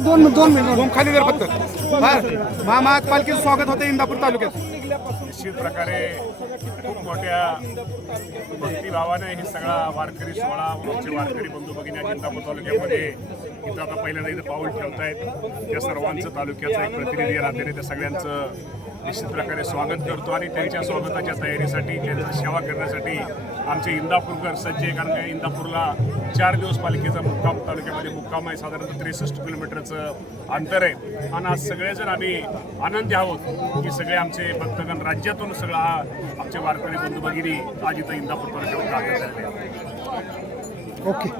दोन मिनिट खाली जर फक्त महामात पालखीचं स्वागत होतं इंदापूर तालुक्यात. निश्चित प्रकारे खूप मोठ्या भक्तिभावाने हे सगळा वारकरी सोहळा आमचे वारकरी बंधू भगिनी इंदापूर तालुक्यामध्ये इथं आता पहिल्यांदा इथं पाऊल ठेवतायत. त्या सर्वांचं तालुक्याचा एक प्रतिनिधी राहते त्या सगळ्यांचं निश्चित प्रकारे स्वागत करतो आणि त्यांच्या स्वागताच्या तयारीसाठी त्यांची सेवा करण्यासाठी आमचे इंदापूरकर सज्ज आहे. कारण का इंदापूरला 4 दिवस पालिकेचा मुक्काम तालुक्यामध्ये मुक्काम आहे. साधारणतः 63 किलोमीटरचं अंतर आहे आणि आज सगळेजण आम्ही आनंदी आहोत की सगळे आमचे भक्तगण राज्यातून सगळा आमचे वारकरी बंधू भगिनी आज इथं इंदापूर तालुक्यामध्ये दाखल झाले. ओके.